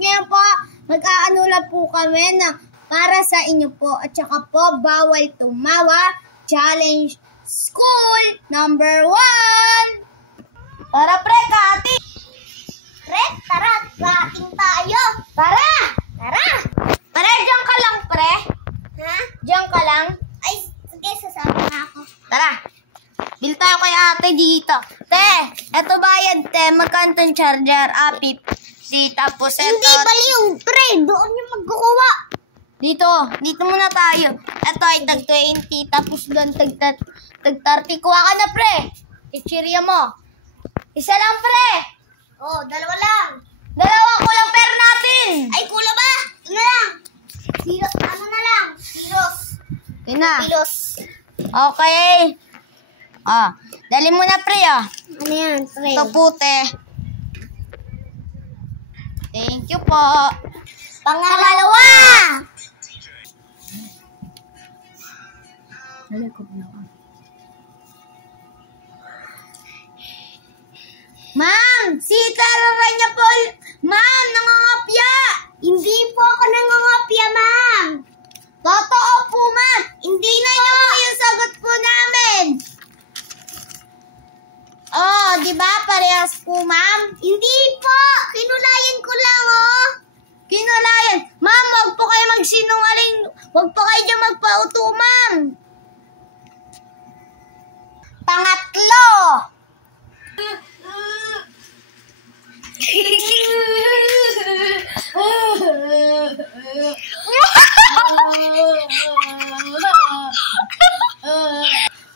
ngayon po, mag-aano lang po kami na para sa inyo po. At saka po, bawal tumawa. Challenge School number 1. Tara pre, kati! Pre, tara, kating tayo. Tara! Tara. Pre, diyan ka lang pre. Ha? Diyan ka lang. Ay, sige, sasama na ako. Tara. Bil tayo kay ate dito. Te, eto bayad te. Magkano tong charger? 50. Tapos eto. Hindi pala yung pre, doon yung magkukuha. Dito muna tayo. Eto ay tag 20. Tapos doon tag 30. Kuha ka na pre. Ichirya mo. Isa lang pre. Oh, dalawa lang. Dalawa kulang pera natin. Ay, kula ba? Ito na lang. Ano na lang? Kilos. Yun na. Kilos. Okay. Dali mo na pre Ano yan, pre? Ito puti. Thank you po. Pangalawa! Ma'am, si Tararanya po. Ma'am, nangangapya. Hindi po ako nangangopya, ma'am. Totoo po, ma'am. Hindi Tingnan po. niyo po yung sagot po namin. Di ba? Parehas po, ma'am. Hindi po. Kinulayan ko lang, oh. Kinulayan. Ma'am, wag po kayo magsinungaling. Wag po kayo dyan magpauto, ma'am. Pangatlo.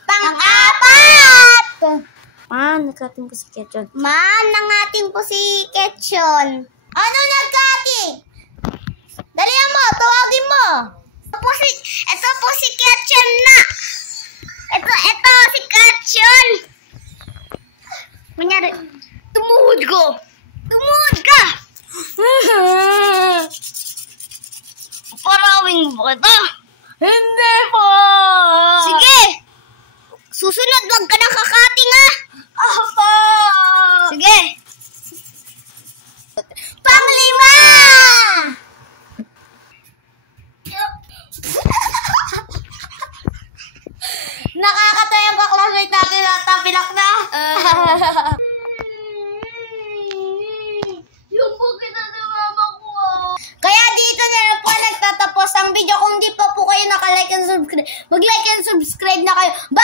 Pang-apat! Nagkating ko si Ketchon. Ma'am, nangatin po si Ketchon. Ano nagkating? Dalihan mo, tawagin mo. Ito po si Ketchon na. Ito si Ketchon. Kunyari, tumuhod ko. Tumuhod ka. Parawing mo ito. Hindi po. Sige. Susunod, wag ka nang kakating, ha. Opo. Sige. Panglima! Nakakatayang kaklasmate natin at tapilak na. Yung po kinasama ko. Kaya dito na lang po nagtatapos ang video. Kung di pa po kayo nakalike and subscribe, mag-like and subscribe na kayo. Bye!